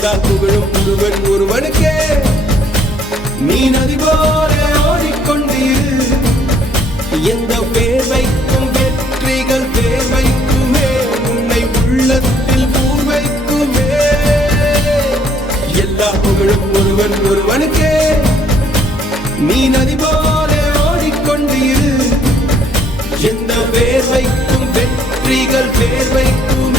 எல்லா புகழும் ஒருவன் ஒருவனுக்கே. நீ நதி போல ஓடிக்கொண்டீரு, எந்த பேர் வைக்கும் வெற்றிகள் பேர் வைக்குமே, உன்னை உள்ளத்தில் பூர் வைக்குமே. எல்லா புகழும் ஒருவன் ஒருவனுக்கே. நீ நதி போல ஓடிக்கொண்டீரு, எந்த பேர் வைக்கும் வெற்றிகள் பேர் வைக்கும்